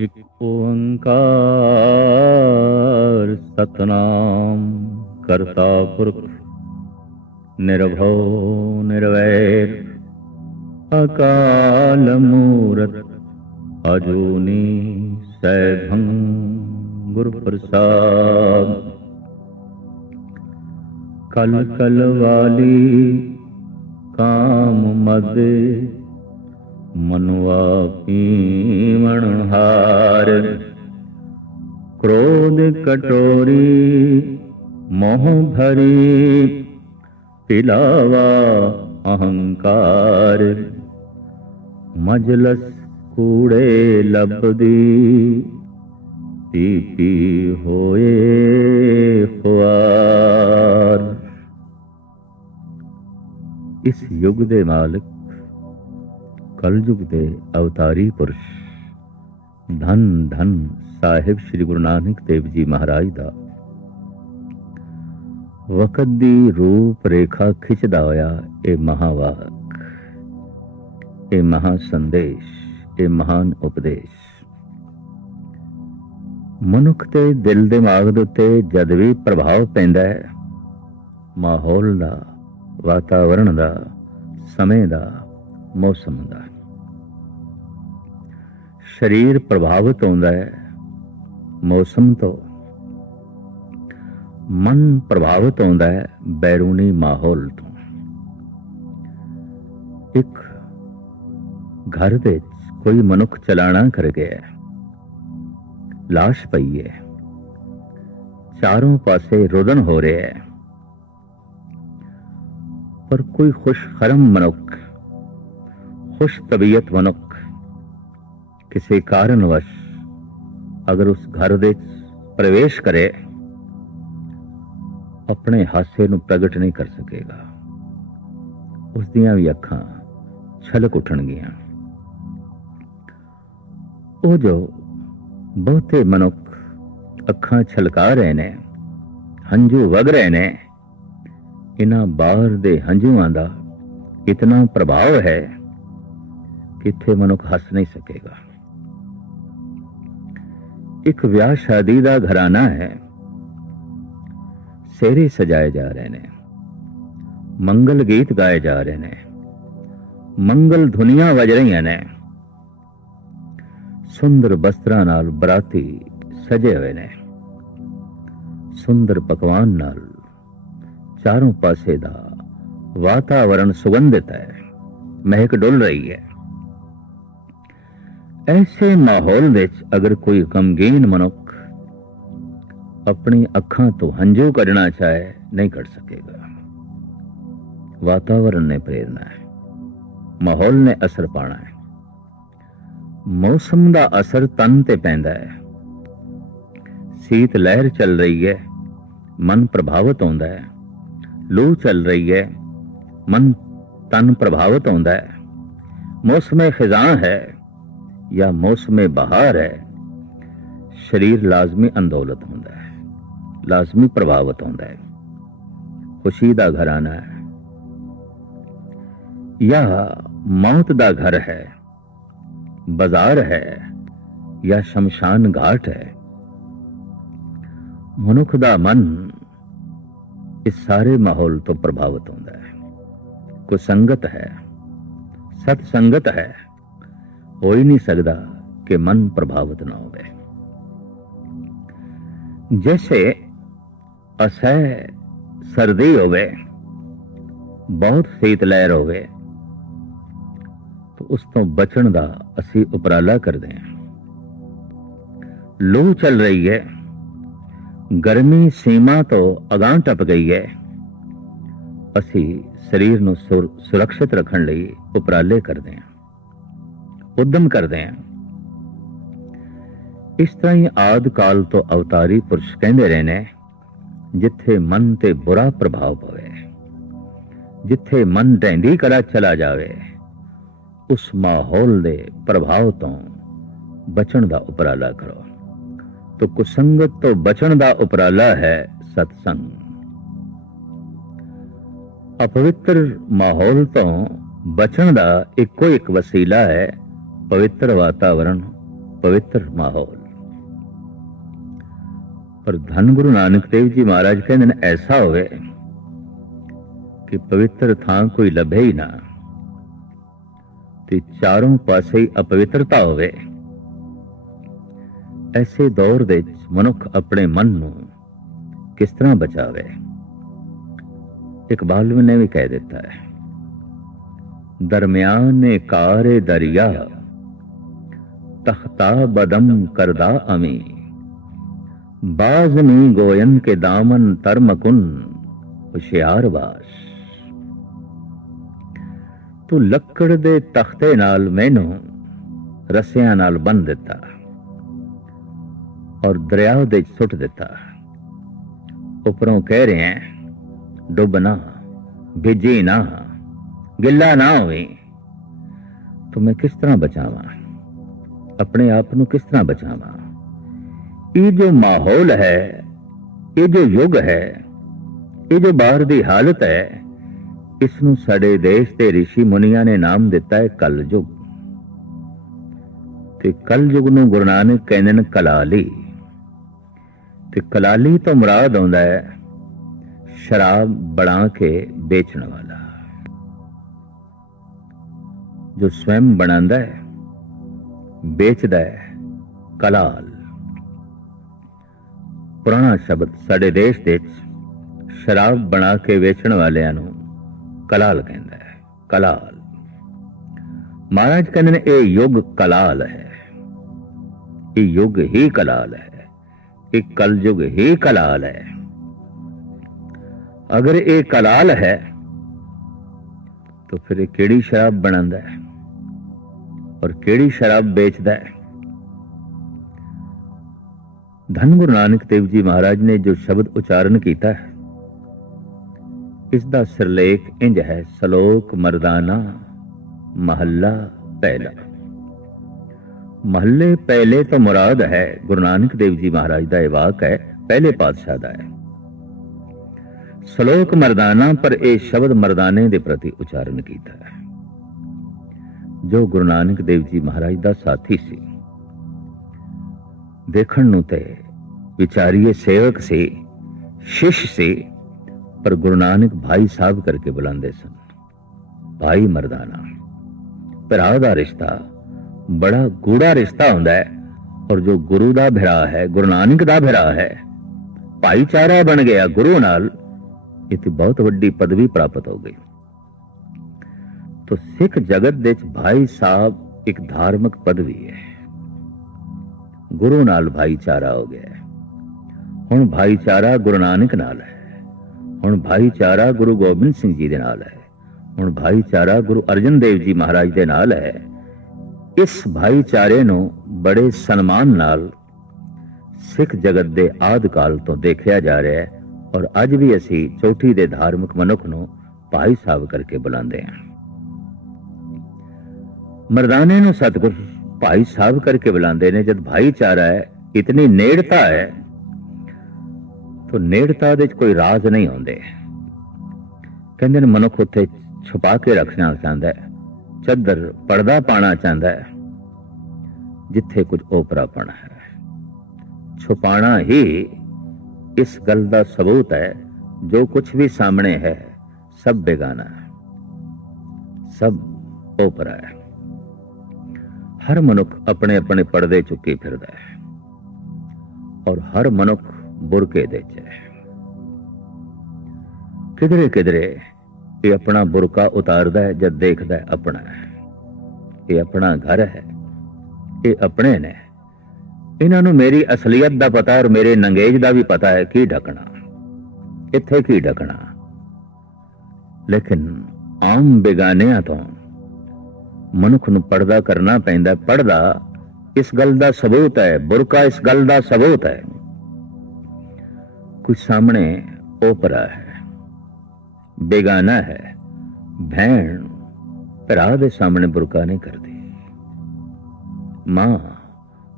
ਇਕ ਓੰਕਾਰ ਸਤਨਾਮ, ਕਰਤਾ ਪੁਰਖ, ਨਿਰਭਉ, ਨਿਰਵੈਰ, ਅਕਾਲ ਮੂਰਤ, ਅਜੂਨੀ ਸੈਭੰ ਗੁਰ ਪ੍ਰਸਾਦ ਕਲ ਕਲ ਵਾਲੀ ਕਾਮ ਮਦ ਮਨੁਆ ਪੀਵਣ ਹਾਰ। ਕ੍ਰੋਧ ਕਟੋਰੀ ਮੋਹ ਭਰੀ, ਪਿਲਾਵਾ ਅਹੰਕਾਰ। ਮਜਲਸ ਕੂੜੇ ਲਬਦੀ ਪੀ ਪੀ ਹੋਏ ਖੁਆਰ ਇਸ ਯੁਗ ਦੇ ਮਾਲਕ ਕਲਯੁਗ ਦੇ ਅਵਤਾਰੀ ਪੁਰਸ਼ ਧੰਨ ਧੰਨ ਸਾਹਿਬ ਸ੍ਰੀ ਗੁਰੂ ਨਾਨਕ ਦੇਵ ਜੀ ਮਹਾਰਾਜ ਦਾ ਵਕਤ ਦੀ ਰੂਪ ਰੇਖਾ ਖਿੱਚਦਾ ਹੋਇਆ ਇਹ ਮਹਾਵਾਕ ਇਹ ਮਹਾ ਸੰਦੇਸ਼ ਇਹ ਮਹਾਨ ਉਪਦੇਸ਼ ਮਨੁੱਖ ਤੇ ਦਿਲ ਦਿਮਾਗ ਦੇ ਉੱਤੇ ਜਦ ਵੀ ਪ੍ਰਭਾਵ ਪੈਂਦਾ ਹੈ ਮਾਹੌਲ ਦਾ ਵਾਤਾਵਰਣ ਦਾ ਸਮੇਂ ਦਾ ਮੌਸਮ ਦਾ ਸਰੀਰ ਪ੍ਰਭਾਵਿਤ ਹੁੰਦਾ ਹੈ ਮੌਸਮ ਤੋਂ। ਮਨ ਪ੍ਰਭਾਵਿਤ ਹੁੰਦਾ ਹੈ ਬੈਰੂਨੀ ਮਾਹੌਲ ਤੋਂ। ਇੱਕ ਘਰ ਦੇ ਵਿੱਚ ਕੋਈ ਮਨੁੱਖ ਚਲਾਣਾ ਕਰ ਗਿਆ ਹੈ। ਲਾਸ਼ ਪਈ ਹੈ। ਚਾਰੋਂ ਪਾਸੇ ਰੋਦਨ ਹੋ ਰਿਹਾ ਹੈ। ਪਰ ਕੋਈ ਖੁਸ਼ ਖਰਮ ਮਨੁੱਖ ਖੁਸ਼ ਤਬੀਅਤ ਮਨੁੱਖ ਕਿਸੇ ਕਾਰਨਵਸ਼ ਅਗਰ ਉਸ ਘਰ ਦੇ ਪ੍ਰਵੇਸ਼ ਕਰੇ ਆਪਣੇ ਹਾਸੇ ਨੂੰ ਪ੍ਰਗਟ ਨਹੀਂ ਕਰ ਸਕੇਗਾ ਉਸ ਦੀਆਂ ਵੀ ਅੱਖਾਂ ਛਲਕ ਉੱਠਣਗੀਆਂ ਉਹ ਜੋ ਬਹੁਤੇ ਮਨੁੱਖ ਅੱਖਾਂ ਛਲਕਾ ਰਹੇ ਨੇ ਹੰਝੂ ਵਗ ਰਹੇ ਨੇ ਇਹਨਾਂ ਬਾਹਰ ਦੇ ਹੰਝੂਆਂ ਦਾ ਇਤਨਾ ਪ੍ਰਭਾਵ ਹੈ ਕਿੱਥੇ ਮਨੁੱਖ ਹੱਸ ਨਹੀਂ ਸਕੇਗਾ। ਇੱਕ ਵਿਆਹ ਸ਼ਾਦੀ ਦਾ ਘਰਾਨਾ ਹੈ। ਸੇਰੇ ਸਜਾਏ ਜਾ ਰਹੇ ਨੇ। ਮੰਗਲ ਗੀਤ ਗਾਏ ਜਾ ਰਹੇ ਨੇ। ਮੰਗਲ ਧੁਨੀਆਂ ਵੱਜ ਰਹੀਆਂ ਨੇ। ਸੁੰਦਰ ਬਸਤਰਾਂ ਨਾਲ ਬਰਾਤੀ ਸਜੇ ਹੋਏ ਨੇ। ਸੁੰਦਰ ਪਕਵਾਨ ਨਾਲ ਚਾਰੋਂ ਪਾਸੇ ਦਾ ਵਾਤਾਵਰਣ ਸੁਗੰਧਿਤ ਹੈ। ਮਹਿਕ ਡੁੱਲ ਰਹੀ ਹੈ। ਐਸੇ ਮਾਹੌਲ ਵਿੱਚ ਅਗਰ ਕੋਈ ਗਮਗੀਨ ਮਨੁੱਖ ਆਪਣੀ ਅੱਖਾਂ ਤੋਂ ਹੰਝੂ ਕੱਢਣਾ ਚਾਹੇ ਨਹੀਂ ਕੱਢ ਸਕੇਗਾ ਵਾਤਾਵਰਣ ਨੇ ਪ੍ਰੇਰਨਾ ਹੈ ਮਾਹੌਲ ਨੇ ਅਸਰ ਪਾਣਾ ਹੈ ਮੌਸਮ ਦਾ ਅਸਰ ਤਨ ਤੇ ਪੈਂਦਾ ਹੈ ਸੀਤ ਲਹਿਰ ਚੱਲ ਰਹੀ ਹੈ ਮਨ ਪ੍ਰਭਾਵਿਤ ਹੁੰਦਾ ਹੈ ਲੂ ਚੱਲ ਰਹੀ ਹੈ ਮਨ ਤਨ ਪ੍ਰਭਾਵਿਤ ਹੁੰਦਾ ਹੈ ਮੌਸਮੇ ਖਿਜ਼ਾਂ ਹੈ ਜਾਂ ਮੌਸਮ ਬਹਾਰ ਹੈ, ਸਰੀਰ ਲਾਜ਼ਮੀ ਅੰਦੋਲਤ ਹੁੰਦਾ ਹੈ, ਲਾਜ਼ਮੀ ਪ੍ਰਭਾਵਿਤ ਹੁੰਦਾ ਹੈ। ਖੁਸ਼ੀ ਦਾ ਘਰਾਨਾ ਹੈ ਜਾਂ ਮੌਤ ਦਾ ਘਰ ਹੈ, ਬਾਜ਼ਾਰ ਹੈ ਜਾਂ ਸ਼ਮਸ਼ਾਨ ਘਾਟ ਹੈ। ਮਨੁੱਖ ਦਾ ਮਨ ਇਸ ਸਾਰੇ ਮਾਹੌਲ ਤੋਂ ਪ੍ਰਭਾਵਿਤ ਹੁੰਦਾ ਹੈ। ਕੋ ਸੰਗਤ ਹੈ ਸਤ ਸੰਗਤ ਹੈ ਹੋ ਹੀ ਨਹੀਂ ਸਕਦਾ ਕਿ ਮਨ ਪ੍ਰਭਾਵਿਤ ਨਾ ਹੋਵੇ। ਜੈਸੇ ਅਸਹਿ ਸਰਦੀ ਹੋਵੇ, ਬਹੁਤ ਸੀਤ ਲਹਿਰ ਹੋਵੇ, ਤਾਂ ਉਸ ਤੋਂ ਬਚਣ ਦਾ ਅਸੀਂ ਉਪਰਾਲਾ ਕਰਦੇ ਹਾਂ। ਲੂ ਚੱਲ ਰਹੀ ਹੈ, ਗਰਮੀ ਸੀਮਾ ਤੋਂ ਅਗਾਂਹ ਟੱਪ ਗਈ ਹੈ। ਅਸੀਂ ਸਰੀਰ ਨੂੰ ਸੁਰ- ਸੁਰੱਖਿਅਤ ਰੱਖਣ ਲਈ ਉਪਰਾਲੇ ਕਰਦੇ ਹਾਂ। ਉਦਮ ਕਰਦੇ ਹਾਂ। ਇਸ ਤਰ੍ਹਾਂ ਹੀ ਆਦ ਕਾਲ ਤੋਂ ਅਵਤਾਰੀ ਪੁਰਸ਼ ਕਹਿੰਦੇ ਰਹੇ ਨੇ, ਜਿੱਥੇ ਮਨ ਤੇ ਬੁਰਾ ਪ੍ਰਭਾਵ ਪਵੇ, ਜਿੱਥੇ ਮਨ ਰਹਿੰਦੀ ਕਰਾ ਚਲਾ ਜਾਵੇ, ਉਸ ਮਾਹੌਲ ਦੇ ਪ੍ਰਭਾਵ ਤੋਂ ਬਚਣ ਦਾ ਉਪਰਾਲਾ ਕਰੋ। ਤੋ ਕੁਸੰਗਤ ਤੋਂ ਬਚਣ ਦਾ ਉਪਰਾਲਾ ਹੈ ਸਤਸੰਗ। ਅਪਵਿੱਤਰ ਮਾਹੌਲ ਤੋਂ ਬਚਣ ਦਾ ਇੱਕੋ ਇੱਕ ਵਸੀਲਾ ਹੈ ਪਵਿੱਤਰ ਵਾਤਾਵਰਣ, ਪਵਿੱਤਰ ਮਾਹੌਲ। ਪਰ ਧੰਨ ਗੁਰੂ ਨਾਨਕ ਦੇਵ ਜੀ ਮਹਾਰਾਜ ਕਹਿੰਦੇ ਨੇ, ਐਸਾ ਹੋਵੇ ਕਿ ਪਵਿੱਤਰ ਥਾਂ ਕੋਈ ਲੱਭੇ ਹੀ ਨਾ, ਤੇ ਚਾਰੋਂ ਪਾਸੇ ਹੀ ਅਪਵਿੱਤਰਤਾ ਹੋਵੇ। ਐਸੇ ਦੌਰ ਦੇ ਵਿੱਚ ਮਨੁੱਖ ਆਪਣੇ ਮਨ ਨੂੰ ਕਿਸ ਤਰ੍ਹਾਂ ਬਚਾਵੇ? ਇਕਬਾਲ ਨੇ ਵੀ ਕਹਿ ਦਿੱਤਾ ਹੈ, ਦਰਮਿਆਨੇ ਕਾਰੇ ਦਰਿਆ ਤਖਤਾ ਬਦਮ ਕਰਦਾ ਅਮੀ ਬਾਜ਼ਮੀ ਗੋਇਨ ਕੇ ਦਾਮਨ ਤਰਮਕੁਨ ਹੁਸ਼ਿਆਰ ਬਾਸ ਤੂੰ ਲੱਕੜ ਦੇ ਤਖਤੇ ਨਾਲ ਮੈਨੂੰ ਰਸਿਆਂ ਨਾਲ ਬੰਨ ਦਿੱਤਾ ਔਰ ਦਰਿਆ ਦੇ ਸੁੱਟ ਦਿੱਤਾ ਉਪਰੋਂ ਕਹਿ ਰਹੇ ਹੈ ਡੁੱਬਣਾ ਭਿੱਜੀ ਨਾ ਗਿੱਲਾ ਨਾ ਹੋਵੇ ਤੂੰ ਮੈਂ ਕਿਸ ਤਰ੍ਹਾਂ ਬਚਾਵਾਂ ਆਪਣੇ ਆਪ ਨੂੰ ਕਿਸ ਤਰ੍ਹਾਂ ਬਚਾਵਾਂ? ਇਹ ਜੋ ਮਾਹੌਲ ਹੈ, ਇਹ ਜੋ ਯੁੱਗ ਹੈ, ਇਹ ਜੋ ਬਾਹਰ ਦੀ ਹਾਲਤ ਹੈ, ਇਸ ਨੂੰ ਸਾਡੇ ਦੇਸ਼ ਦੇ ઋષਿ ਮੁਨੀਆਂ ਨੇ ਨਾਮ ਦਿੱਤਾ ਹੈ ਕਲਯੁਗ। ਤੇ ਕਲਯੁਗ ਨੂੰ ਗੁਰੂ ਨਾਨਕ ਕਹਿੰਦੇ ਨੇ ਕਲਾਲੀ। ਤੇ ਕਲਾਲੀ ਤੋਂ ਮੁਰਾਦ ਆਉਂਦਾ ਹੈ, ਸ਼ਰਾਬ ਬਣਾ ਕੇ ਵੇਚਣ ਵਾਲਾ। ਜੋ ਸਵੈਮ ਬਣਾਉਂਦਾ ਹੈ ਵੇਚਦਾ ਹੈ। ਕਲਾਲ। ਪੁਰਾਣਾ ਸ਼ਬਦ ਸਾਡੇ ਦੇਸ਼ ਦੇ ਵਿੱਚ ਸ਼ਰਾਬ ਬਣਾ ਕੇ ਵੇਚਣ ਵਾਲਿਆਂ ਨੂੰ ਕਲਾਲ ਕਹਿੰਦਾ ਹੈ। ਕਲਾਲ। ਮਹਾਰਾਜ ਕਹਿੰਦੇ ਨੇ, ਇਹ ਯੁੱਗ ਕਲਾਲ ਹੈ। ਇਹ ਯੁੱਗ ਹੀ ਕਲਾਲ ਹੈ। ਇਹ ਕਲਯੁਗ ਹੀ ਕਲਾਲ ਹੈ। ਅਗਰ ਇਹ ਕਲਾਲ ਹੈ, ਤਾਂ ਫਿਰ ਇਹ ਕਿਹੜੀ ਸ਼ਰਾਬ ਬਣਾਉਂਦਾ ਹੈ? ਔਰ ਕਿਹੜੀ ਸ਼ਰਾਬ ਵੇਚਦਾ ਹੈ? ਧੰਨ ਗੁਰੂ ਨਾਨਕ ਦੇਵ ਜੀ ਮਹਾਰਾਜ ਨੇ ਜੋ ਸ਼ਬਦ ਉਚਾਰਨ ਕੀਤਾ ਹੈ ਇਸ ਦਾ ਸਿਰਲੇਖ ਇੰਜ ਹੈ, ਸ਼ਲੋਕ ਮਰਦਾਨਾ ਮਹੱਲਾ ਪਹਿਲਾ। ਮਹੱਲੇ ਪਹਿਲੇ ਤੋਂ ਮੁਰਾਦ ਹੈ, ਗੁਰੂ ਨਾਨਕ ਦੇਵ ਜੀ ਮਹਾਰਾਜ ਦਾ ਇਹ ਵਾਕ ਹੈ, ਪਹਿਲੇ ਪਾਤਸ਼ਾਹ ਦਾ ਹੈ। ਸ਼ਲੋਕ ਮਰਦਾਨਾ ਪਰ ਇਹ ਸ਼ਬਦ ਮਰਦਾਨੇ ਦੇ ਪ੍ਰਤੀ ਉਚਾਰਨ ਕੀਤਾ ਹੈ। ਜੋ ਗੁਰੂ ਨਾਨਕ ਦੇਵ ਜੀ ਮਹਾਰਾਜ ਦਾ ਸਾਥੀ ਸੀ। ਦੇਖਣ ਨੂੰ ਤੇ ਵਿਚਾਰੀਏ ਸੇਵਕ ਸੀ, ਸ਼ਿਸ਼ ਸੀ, ਪਰ ਗੁਰੂ ਨਾਨਕ ਭਾਈ ਸਾਹਿਬ ਕਰਕੇ ਬੁਲਾਉਂਦੇ ਸਨ। ਭਾਈ ਮਰਦਾਨਾ, ਭਰਾ ਦਾ ਰਿਸ਼ਤਾ ਬੜਾ ਗੂੜਾ ਰਿਸ਼ਤਾ ਹੁੰਦਾ ਹੈ, ਔਰ ਜੋ ਗੁਰੂ ਦਾ ਭਰਾ ਹੈ, ਗੁਰੂ ਨਾਨਕ ਦਾ ਭਰਾ ਹੈ, ਭਾਈਚਾਰਾ ਬਣ ਗਿਆ ਗੁਰੂ ਨਾਲ, ਇਹ ਤੇ ਬਹੁਤ ਵੱਡੀ ਪਦਵੀ ਪ੍ਰਾਪਤ ਹੋ ਗਈ। ਤੋ ਸਿੱਖ ਜਗਤ ਦੇ ਵਿੱਚ ਭਾਈ ਸਾਹਿਬ ਇੱਕ ਧਾਰਮਿਕ ਪਦਵੀ ਹੈ। ਗੁਰੂ ਨਾਲ ਭਾਈਚਾਰਾ ਹੋ ਗਿਆ ਹੁਣ ਭਾਈਚਾਰਾ ਗੁਰੂ ਨਾਨਕ ਨਾਲ ਹੈ। ਹੁਣ ਭਾਈਚਾਰਾ ਗੁਰੂ ਗੋਬਿੰਦ ਸਿੰਘ ਜੀ ਦੇ ਨਾਲ ਹੈ। ਹੁਣ ਭਾਈਚਾਰਾ ਗੁਰੂ ਅਰਜਨ ਦੇਵ ਜੀ ਮਹਾਰਾਜ ਦੇ ਨਾਲ ਹੈ। ਇਸ ਭਾਈਚਾਰੇ ਨੂੰ ਬੜੇ ਸਨਮਾਨ ਨਾਲ ਸਿੱਖ ਜਗਤ ਦੇ ਆਦ ਕਾਲ ਤੋਂ ਦੇਖਿਆ ਜਾ ਰਿਹਾ ਹੈ ਔਰ ਅੱਜ ਵੀ ਅਸੀਂ ਚੌਥੀ ਦੇ ਧਾਰਮਿਕ ਮਨੁੱਖ ਨੂੰ ਭਾਈ ਸਾਹਿਬ ਕਰਕੇ ਬੁਲਾਉਂਦੇ ਹਾਂ। ਮਰਦਾਨੇ ਨੂੰ ਸਤਿਗੁਰ ਭਾਈ ਸਾਹਿਬ ਕਰਕੇ ਬੁਲਾਉਂਦੇ ਨੇ, ਜਦ ਭਾਈਚਾਰਾ ਹੈ, ਇਤਨੀ ਨੇੜਤਾ ਹੈ, ਤਾਂ ਨੇੜਤਾ ਦੇ ਵਿੱਚ ਕੋਈ ਰਾਜ਼ ਨਹੀਂ ਹੁੰਦੇ ਕਹਿੰਦੇ ਨੇ, ਮਨੁੱਖ ਉੱਥੇ ਛੁਪਾ ਕੇ ਰੱਖਣਾ ਚਾਹੁੰਦਾ ਹੈ, ਚੱਦਰ ਪਰਦਾ ਪਾਣਾ ਚਾਹੁੰਦਾ ਹੈ, ਜਿੱਥੇ ਕੁਝ ਓਪਰਾਪਣ ਹੈ। ਛੁਪਾਣਾ ਹੀ ਇਸ ਗੱਲ ਦਾ ਸਬੂਤ ਹੈ, ਜੋ ਕੁਝ ਵੀ ਸਾਹਮਣੇ ਹੈ, ਸਭ ਬੇਗਾਨਾ ਸਭ ਓਪਰਾ ਹੈ। ਹਰ ਮਨੁੱਖ ਆਪਣੇ ਆਪਣੇ ਪਰਦੇ ਚੁੱਕੀ ਫਿਰਦਾ ਹੈ ਔਰ ਹਰ ਮਨੁੱਖ ਬੁਰਕੇ ਦੇ ਚ ਹੈ। ਕਿਧਰੇ ਕਿਧਰੇ ਇਹ ਆਪਣਾ ਬੁਰਕਾ ਉਤਾਰਦਾ ਹੈ ਜਦ ਦੇਖਦਾ ਹੈ ਆਪਣਾ ਇਹ ਆਪਣਾ ਘਰ ਹੈ, ਇਹ ਆਪਣੇ ਨੇ। ਇਹਨਾਂ ਨੂੰ ਮੇਰੀ ਅਸਲੀਅਤ ਦਾ ਪਤਾ ਔਰ ਮੇਰੇ ਨੰਗੇਜ ਦਾ ਵੀ ਪਤਾ ਹੈ ਕੀ ਢਕਣਾ, ਇੱਥੇ ਕੀ ਢਕਣਾ। ਲੇਕਿਨ ਆਮ ਬੇਗਾਨਿਆਂ ਤੋਂ ਮਨੁੱਖ ਨੂੰ ਪਰਦਾ ਕਰਨਾ ਪੈਂਦਾ ਪਰਦਾ ਇਸ ਗੱਲ ਦਾ ਸਬੂਤ ਹੈ, ਬੁਰਕਾ ਇਸ ਗੱਲ ਦਾ ਸਬੂਤ ਹੈ। ਕੁਝ ਸਾਹਮਣੇ ਓਪਰਾ ਹੈ, ਬੇਗਾਨਾ ਹੈ, ਭੈਣ ਭਰਾ ਦੇ ਸਾਹਮਣੇ ਬੁਰਕਾ ਨਹੀਂ ਕਰਦੀ, ਮਾਂ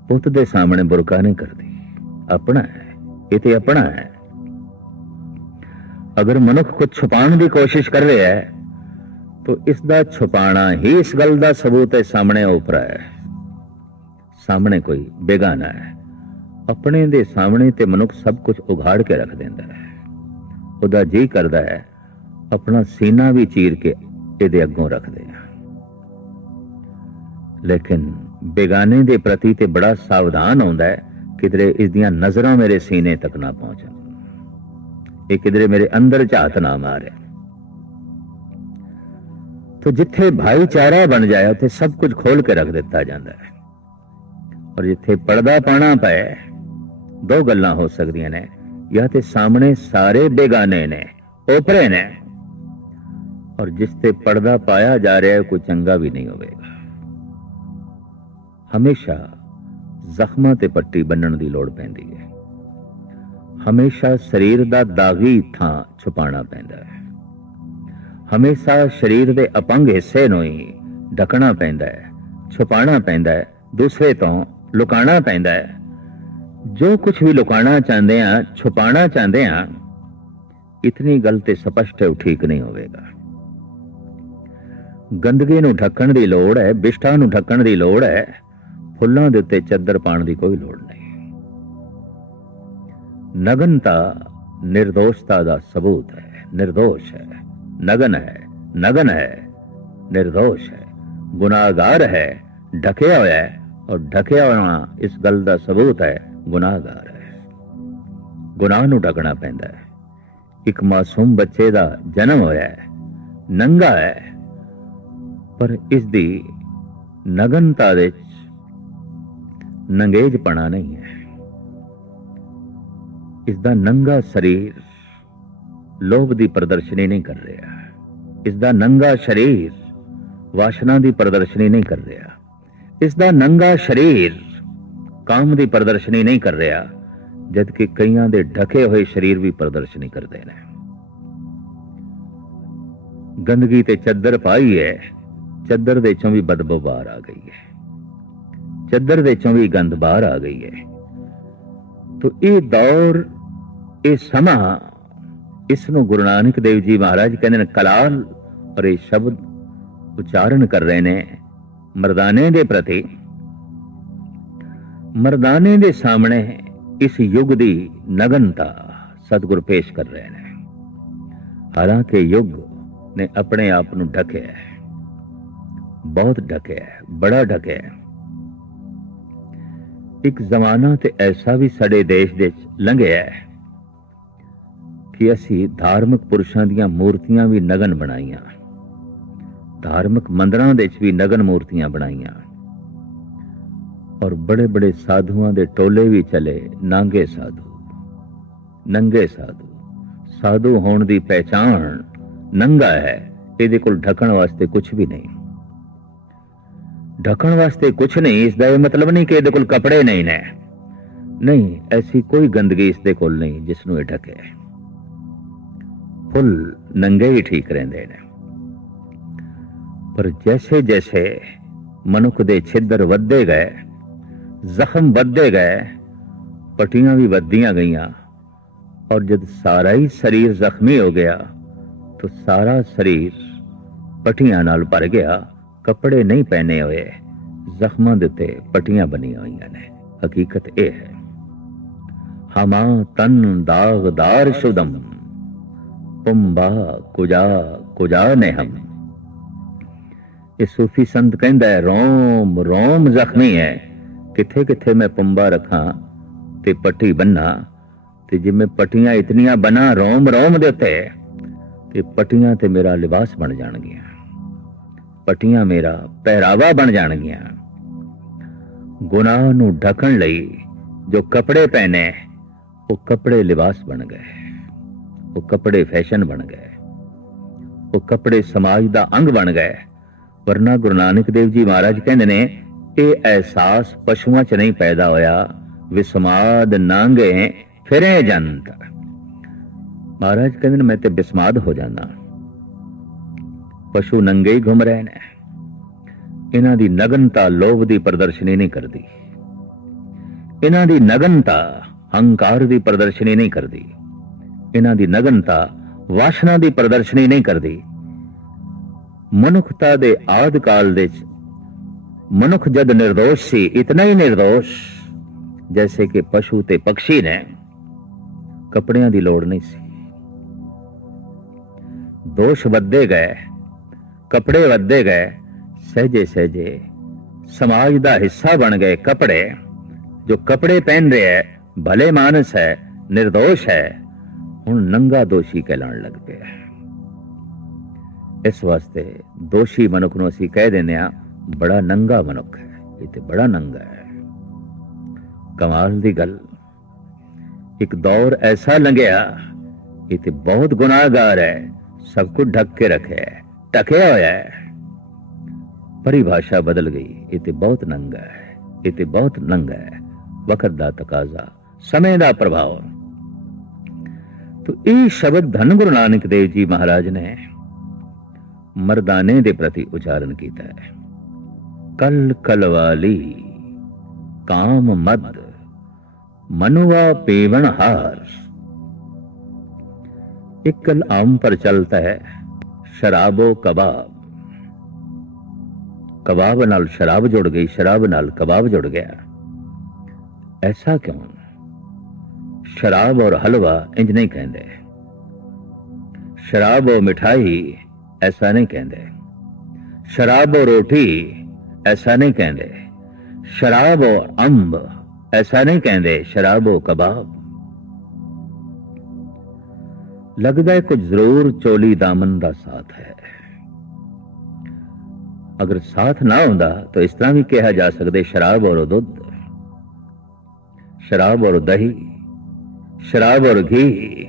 ਪੁੱਤ ਦੇ ਸਾਹਮਣੇ ਬੁਰਕਾ ਨਹੀਂ ਕਰਦੀ, ਆਪਣਾ ਹੈ, ਇਹ ਤੇ ਆਪਣਾ ਹੈ। ਅਗਰ ਮਨੁੱਖ ਕੁਝ ਛੁਪਾਉਣ ਦੀ ਕੋਸ਼ਿਸ਼ ਕਰ ਰਿਹਾ ਹੈ तो ਇਸ ਦਾ ਛੁਪਾਣਾ ਹੀ ਇਸ ਗੱਲ ਦਾ ਸਬੂਤ ਹੈ, ਸਾਹਮਣੇ ਓਪਰਾ ਹੈ। ਸਾਹਮਣੇ ਕੋਈ ਬੇਗਾਨਾ ਹੈ। ਆਪਣੇ ਦੇ ਸਾਹਮਣੇ ਤੇ ਮਨੁੱਖ ਸਭ ਕੁਝ ਉਘਾੜ ਕੇ ਰੱਖ ਦਿੰਦਾ ਹੈ। ਉਹਦਾ ਜੀ ਕਰਦਾ ਹੈ, ਆਪਣਾ ਸੀਨਾ ਵੀ ਚੀਰ ਕੇ ਇਹਦੇ ਅੱਗੋਂ ਰੱਖ ਦੇ ਲੇਕਿਨ ਬੇਗਾਨੇ ਦੇ ਪ੍ਰਤੀ ਤੇ ਬੜਾ ਸਾਵਧਾਨ ਹੁੰਦਾ ਹੈ, ਕਿਧਰੇ ਇਸ ਦੀਆਂ ਨਜ਼ਰਾਂ ਮੇਰੇ ਸੀਨੇ ਤੱਕ ਨਾ ਪਹੁੰਚਣ। ਇਹ ਕਿਧਰੇ ਮੇਰੇ ਅੰਦਰ ਝਾਤ ਨਾ ਮਾਰੇ। ਤੋ ਜਿੱਥੇ ਭਾਈਚਾਰਾ ਬਣ ਜਾਏ ਉੱਥੇ ਸਭ ਕੁਝ ਖੋਲ ਕੇ ਰੱਖ ਦਿੱਤਾ ਜਾਂਦਾ ਹੈ ਔਰ ਜਿੱਥੇ ਪਰਦਾ ਪਾਣਾ ਪਏ ਦੋ ਗੱਲਾਂ ਹੋ ਸਕਦੀਆਂ ਨੇ ਜਾਂ ਤੇ ਸਾਹਮਣੇ ਸਾਰੇ ਬੇਗਾਨੇ ਨੇ ਓਪਰੇ ਨੇ ਔਰ ਜਿਸ ਤੇ ਪਰਦਾ ਪਾਇਆ ਜਾ ਰਿਹਾ ਹੈ ਕੋਈ ਚੰਗਾ ਵੀ ਨਹੀਂ ਹੋਵੇਗਾ ਹਮੇਸ਼ਾ ਜ਼ਖਮਾਂ ਤੇ ਪੱਟੀ ਬੰਨਣ ਦੀ ਲੋੜ ਪੈਂਦੀ ਹੈ ਹਮੇਸ਼ਾ ਸਰੀਰ ਦਾ ਦਾਗੀ ਥਾਂ ਛੁਪਾਉਣਾ ਪੈਂਦਾ ਹੈ ਹਮੇਸ਼ਾ ਸਰੀਰ ਦੇ ਅਪੰਗ ਹਿੱਸੇ ਨੂੰ ਹੀ ਢਕਣਾ ਪੈਂਦਾ ਹੈ ਛੁਪਾਣਾ ਪੈਂਦਾ ਹੈ, ਦੂਸਰੇ ਤੋਂ ਲੁਕਾਣਾ ਪੈਂਦਾ ਹੈ। ਜੋ ਕੁਝ ਵੀ ਲੁਕਾਣਾ ਚਾਹੁੰਦੇ ਆ ਛੁਪਾਣਾ ਚਾਹੁੰਦੇ ਆ ਇਤਨੀ ਗੱਲ ਤੇ ਸਪਸ਼ਟ ਹੈ, ਉਹ ਠੀਕ ਨਹੀਂ ਹੋਵੇਗਾ। ਗੰਦਗੀ ਨੂੰ ਢੱਕਣ ਦੀ ਲੋੜ ਹੈ ਵਿਸ਼ਟਾ ਨੂੰ ਢੱਕਣ ਦੀ ਲੋੜ ਹੈ, ਫੁੱਲਾਂ ਦੇ ਉੱਤੇ ਚਾਦਰ ਪਾਣ ਦੀ ਕੋਈ ਲੋੜ ਨਹੀਂ। ਨਗਨਤਾ, ਨਿਰਦੋਸ਼ਤਾ ਦਾ ਸਬੂਤ ਹੈ, ਨਿਰਦੋਸ਼ ਹੈ। ਨਗਨ ਹੈ ਨਗਨ ਹੈ નિર્ਦੋਸ਼ ਹੈ ਗੁਨਾਹਗਾਰ ਹੈ ਢਕਿਆ ਹੋਇਆ ਹੈ ਔਰ ਢਕਿਆ ਹੋਣਾ ਇਸ ਗੱਲ ਦਾ ਸਬੂਤ ਹੈ ਗੁਨਾਹਗਾਰ ਹੈ ਗੁਨਾਹ ਨੂੰ ਢਕਣਾ ਪੈਂਦਾ ਹੈ ਇੱਕ ਮਾਸੂਮ ਬੱਚੇ ਦਾ ਜਨਮ ਹੋਇਆ ਹੈ ਨੰਗਾ ਹੈ ਪਰ ਇਸ ਦੀ ਨਗਨਤਾ ਦੇ ਵਿੱਚ ਨੰਗੇਜਪਣਾ ਨਹੀਂ ਹੈ ਇਸ ਦਾ ਨੰਗਾ ਸਰੀਰ ਲੋਭ ਦੀ ਪ੍ਰਦਰਸ਼ਨੀ ਨਹੀਂ ਕਰ ਰਿਹਾ। ਇਸ ਦਾ ਨੰਗਾ ਸਰੀਰ ਵਾਸ਼ਨਾ ਦੀ ਪ੍ਰਦਰਸ਼ਨੀ ਨਹੀਂ ਕਰ ਰਿਹਾ। ਇਸ ਦਾ ਨੰਗਾ ਸਰੀਰ ਕਾਮ ਦੀ ਪ੍ਰਦਰਸ਼ਨੀ ਨਹੀਂ ਕਰ ਰਿਹਾ ਜਦ ਕਿ ਕਈਆਂ ਦੇ ਢਕੇ ਹੋਏ ਸਰੀਰ ਵੀ ਪ੍ਰਦਰਸ਼ਨੀ ਕਰਦੇ ਨੇ। ਗੰਦਗੀ ਤੇ ਚੱਦਰ ਪਾਈ ਹੈ, ਚੱਦਰ ਦੇ ਚੋਂ ਵੀ ਬਦਬੂ ਬਾਹਰ ਆ ਗਈ ਹੈ। ਚੱਦਰ ਦੇ ਚੋਂ ਵੀ ਗੰਦ ਬਾਹਰ ਆ ਗਈ ਹੈ। ਤੋ ਇਹ ਦੌਰ, ਇਹ ਸਮਾਂ ਇਸ ਨੂੰ ਗੁਰੂ ਨਾਨਕ ਦੇਵ ਜੀ ਮਹਾਰਾਜ ਕਹਿੰਦੇ ਨੇ, ਕਲਾਲ ਪਰ ਇਹ ਸ਼ਬਦ ਉਚਾਰਨ ਕਰ ਰਹੇ ਨੇ ਮਰਦਾਨੇ ਦੇ ਪ੍ਰਤੀ। ਮਰਦਾਨੇ ਦੇ ਸਾਹਮਣੇ ਇਸ ਯੁੱਗ ਦੀ ਨਗਨਤਾ ਸਤਿਗੁਰ ਪੇਸ਼ ਕਰ ਰਹੇ ਨੇ। ਹਾਲਾਂਕਿ ਯੁੱਗ ਨੇ ਆਪਣੇ ਆਪ ਨੂੰ ਢਕਿਆ ਹੈ। ਬਹੁਤ ਢਕਿਆ ਹੈ, ਬੜਾ ਢਕਿਆ ਹੈ। ਇੱਕ ਜ਼ਮਾਨਾ ਤੇ ਐਸਾ ਵੀ ਸਾਡੇ ਦੇਸ਼ ਦੇ ਲੰਘਿਆ ਹੈ ਕਿ ਅਸੀਂ ਧਾਰਮਿਕ ਪੁਰਸ਼ਾਂ ਦੀਆਂ ਮੂਰਤੀਆਂ ਵੀ ਨਗਨ ਬਣਾਈਆਂ। ਧਾਰਮਿਕ ਮੰਦਰਾਂ ਦੇ ਵਿੱਚ ਵੀ ਨਗਨ ਮੂਰਤੀਆਂ ਬਣਾਈਆਂ। ਔਰ ਬੜੇ ਬੜੇ ਸਾਧੂਆਂ ਦੇ ਟੋਲੇ ਵੀ ਚਲੇ, ਨਾਂਗੇ ਸਾਧੂ, ਨੰਗੇ ਸਾਧੂ। ਸਾਧੂ ਹੋਣ ਦੀ ਪਹਿਚਾਣ ਨੰਗਾ ਹੈ, ਇਹਦੇ ਕੋਲ ਢਕਣ ਵਾਸਤੇ ਕੁਝ ਵੀ ਨਹੀਂ। ਢਕਣ ਵਾਸਤੇ ਕੁਝ ਨਹੀਂ, ਇਸ ਦਾ ਇਹ ਮਤਲਬ ਨਹੀਂ ਕਿ ਇਹਦੇ ਕੋਲ ਕੱਪੜੇ ਨਹੀਂ ਨੇ। ਨਹੀਂ, ਐਸੀ ਕੋਈ ਗੰਦਗੀ ਇਸ ਦੇ ਕੋਲ ਨਹੀਂ, ਜਿਸ ਨੂੰ ਇਹ ਢਕੇ। ਫੁੱਲ ਨੰਗੇ ਹੀ ਠੀਕ ਰਹਿੰਦੇ ਨੇ। ਪਰ ਜੈਸੇ ਜੈਸੇ ਮਨੁੱਖ ਦੇ ਛਿੱਦਰ ਵੱਧਦੇ ਗਏ, ਜ਼ਖਮ ਵੱਧਦੇ ਗਏ, ਪਟੀਆਂ ਵੀ ਵੱਧਦੀਆਂ ਗਈਆਂ, ਔਰ ਜਦ ਸਾਰਾ ਹੀ ਸਰੀਰ ਜ਼ਖਮੀ ਹੋ ਗਿਆ, ਤਾਂ ਸਾਰਾ ਸਰੀਰ ਪਟੀਆਂ ਨਾਲ ਭਰ ਗਿਆ, ਕੱਪੜੇ ਨਹੀਂ ਪਹਿਨੇ ਹੋਏ, ਜ਼ਖਮਾਂ ਦੇ ਉੱਤੇ ਪਟੀਆਂ ਬਣੀਆਂ ਹੋਈਆਂ ਨੇ। ਹਕੀਕਤ ਇਹ ਹੈ। ਹਮਾ ਤਨ ਦਾਗਦਾਰ ਸ਼ੁਦਮ ਪੁੰਬਾ ਕੁਜਾ ਕੁਜਾ ਨੇ ਹਮ ਇਹ ਸੂਫੀ ਸੰਤ ਕਹਿੰਦਾ ਹੈ ਰੋਮ ਰੋਮ ਜ਼ਖਮੀ ਹੈ ਕਿੱਥੇ ਕਿੱਥੇ ਮੈਂ ਪੁੰਬਾ ਰੱਖਾਂ ਤੇ ਪੱਟੀ ਬੰਨਾ ਤੇ ਜਿਵੇਂ ਪਟੀਆਂ ਇਤਨੀਆਂ ਬਣਾ ਰੋਮ ਰੋਮ ਦੇ ਉੱਤੇ ਕਿ ਪਟੀਆਂ ਤੇ ਮੇਰਾ ਲਿਬਾਸ ਬਣ ਜਾਣਗੀਆਂ ਪਟੀਆਂ ਮੇਰਾ ਪਹਿਰਾਵਾ ਬਣ ਜਾਣਗੀਆਂ ਗੁਨਾਹ ਨੂੰ ਢਕਣ ਲਈ ਜੋ ਕੱਪੜੇ ਪਹਿਨੇ ਉਹ ਕੱਪੜੇ ਲਿਬਾਸ ਬਣ ਗਏ ਉਹ ਕੱਪੜੇ ਫੈਸ਼ਨ ਬਣ ਗਏ। ਉਹ ਕੱਪੜੇ ਸਮਾਜ ਦਾ ਅੰਗ ਬਣ ਗਏ। ਵਰਨਾ ਗੁਰੂ ਨਾਨਕ ਦੇਵ ਜੀ ਮਹਾਰਾਜ ਕਹਿੰਦੇ ਨੇ ਇਹ ਅਹਿਸਾਸ ਪਸ਼ੂਆਂ 'ਚ ਨਹੀਂ ਪੈਦਾ ਹੋਇਆ, ਵਿਸਮਾਦ ਨਾਂਗੇ ਫਿਰੇ ਜੰਤ। ਮਹਾਰਾਜ ਕਹਿੰਦੇ ਨੇ, ਮੈਂ ਤੇ ਬਿਸਮਾਦ ਹੋ ਜਾਣਾ ਪਸ਼ੂ ਨੰਗੇ ਹੀ ਘੁੰਮ ਰਹੇ ਨੇ। ਇਹਨਾਂ ਦੀ ਨਗਨਤਾ ਲੋਭ ਦੀ ਪ੍ਰਦਰਸ਼ਨੀ ਨਹੀਂ ਕਰਦੀ। ਇਹਨਾਂ ਦੀ ਨਗਨਤਾ ਹੰਕਾਰ ਦੀ ਪ੍ਰਦਰਸ਼ਨੀ ਨਹੀਂ ਕਰਦੀ। ਇਹਨਾਂ ਦੀ ਨਗਨਤਾ ਵਾਸ਼ਨਾ ਦੀ ਪ੍ਰਦਰਸ਼ਨੀ ਨਹੀਂ ਕਰਦੀ। ਮਨੁੱਖਤਾ ਦੇ ਆਦ ਕਾਲ ਦੇ ਵਿੱਚ ਮਨੁੱਖ ਜਦ ਨਿਰਦੋਸ਼ ਸੀ, ਇਤਨਾ ਹੀ ਨਿਰਦੋਸ਼, ਜੈਸੇ ਕਿ ਪਸ਼ੂ ਤੇ ਪਕਸ਼ੀ ਨੇ। ਕੱਪੜਿਆਂ ਦੀ ਲੋੜ ਨਹੀਂ ਸੀ। ਦੋਸ਼ ਵੱਧੇ ਗਏ, ਕੱਪੜੇ ਵੱਧੇ ਗਏ, ਸਹਜੇ ਸਹਜੇ ਸਮਾਜ ਦਾ ਹਿੱਸਾ ਬਣ ਗਏ ਕੱਪੜੇ। ਜੋ ਕੱਪੜੇ ਪਹਿਨ ਰਿਹਾ ਹੈ, ਭਲੇ ਮਾਨਸ ਹੈ, ਨਿਰਦੋਸ਼ ਹੈ। ਹੁਣ ਨੰਗਾ ਦੋਸ਼ੀ ਕਹਿਲਾਣ ਲੱਗ ਪਿਆ ਇਸ ਵਾਸਤੇ ਦੋਸ਼ੀ ਮਨੁੱਖ ਨੂੰ ਅਸੀਂ ਕਹਿ ਦਿੰਦੇ ਆ ਬੜਾ ਨੰਗਾ ਮਨੁੱਖ ਹੈ, ਇਹ ਤੇ ਬੜਾ ਨੰਗਾ ਹੈ। ਕਮਾਲ ਦੀ ਗੱਲ। ਇੱਕ ਦੌਰ ਐਸਾ ਲੰਘਿਆ, ਇਹ ਤੇ ਬਹੁਤ ਗੁਨਾਹਗਾਰ ਹੈ, ਸਭ ਕੁਝ ਢੱਕ ਕੇ ਰੱਖਿਆ ਹੈ, ਢਕਿਆ ਹੋਇਆ ਹੈ। ਪਰਿਭਾਸ਼ਾ ਬਦਲ ਗਈ, ਇਹ ਤੇ ਬਹੁਤ ਨੰਗਾ ਹੈ, ਇਹ ਤੇ ਬਹੁਤ ਨੰਗਾ ਹੈ। ਵਕਤ ਦਾ ਤਕਾਜ਼ਾ, ਸਮੇਂ ਦਾ ਪ੍ਰਭਾਵ। ਤੋ ਇਹ ਸ਼ਬਦ ਧੰਨ ਗੁਰੂ ਨਾਨਕ ਦੇਵ ਜੀ ਮਹਾਰਾਜ ਨੇ ਮਰਦਾਨੇ ਦੇ ਪ੍ਰਤੀ ਉਚਾਰਨ ਕੀਤਾ ਹੈ ਕਲ ਕਲਵਾਲੀ ਕਾਮ ਮਦ ਮਨੁਆ ਪੇਵਨ ਹਾਰ ਇੱਕ ਕਲ ਆਮ ਪਰ ਚਲਤਾ ਹੈ ਸ਼ਰਾਬੋ ਕਬਾਬ ਕਬਾਬ ਨਾਲ ਸ਼ਰਾਬ ਜੁੜ ਗਈ ਸ਼ਰਾਬ ਨਾਲ ਕਬਾਬ ਜੁੜ ਗਿਆ ਐਸਾ ਕਿਉਂ ਸ਼ਰਾਬ ਔਰ ਹਲਵਾ ਇੰਜ ਨਹੀਂ ਕਹਿੰਦੇ। ਸ਼ਰਾਬ ਔਰ ਮਿਠਾਈ ਐਸਾ ਨਹੀਂ ਕਹਿੰਦੇ। ਸ਼ਰਾਬ ਔਰ ਰੋਟੀ ਐਸਾ ਨਹੀਂ ਕਹਿੰਦੇ। ਸ਼ਰਾਬ ਔਰ ਅੰਬ ਐਸਾ ਨਹੀਂ ਕਹਿੰਦੇ, ਸ਼ਰਾਬ ਔਰ ਕਬਾਬ। ਲੱਗਦਾ ਹੈ ਕੁਝ ਜ਼ਰੂਰ ਚੋਲੀ ਦਾਮਨ ਦਾ ਸਾਥ ਹੈ। ਅਗਰ ਸਾਥ ਨਾ ਹੁੰਦਾ ਤਾਂ ਇਸ ਤਰ੍ਹਾਂ ਵੀ ਕਿਹਾ ਜਾ ਸਕਦਾ ਸ਼ਰਾਬ ਔਰ ਦੁੱਧ। ਸ਼ਰਾਬ ਔਰ ਦਹੀਂ ਸ਼ਰਾਬ ਔਰ ਘੀ,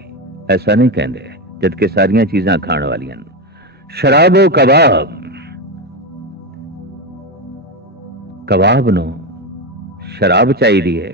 ਐਸਾ ਨਹੀਂ ਕਹਿੰਦੇ ਜਦ ਕਿ ਸਾਰੀਆਂ ਚੀਜ਼ਾਂ ਖਾਣ ਵਾਲੀਆਂ ਨੇ। ਸ਼ਰਾਬ ਔਰ ਕਬਾਬ। ਕਬਾਬ ਨੂੰ ਸ਼ਰਾਬ ਚਾਹੀਦੀ ਹੈ।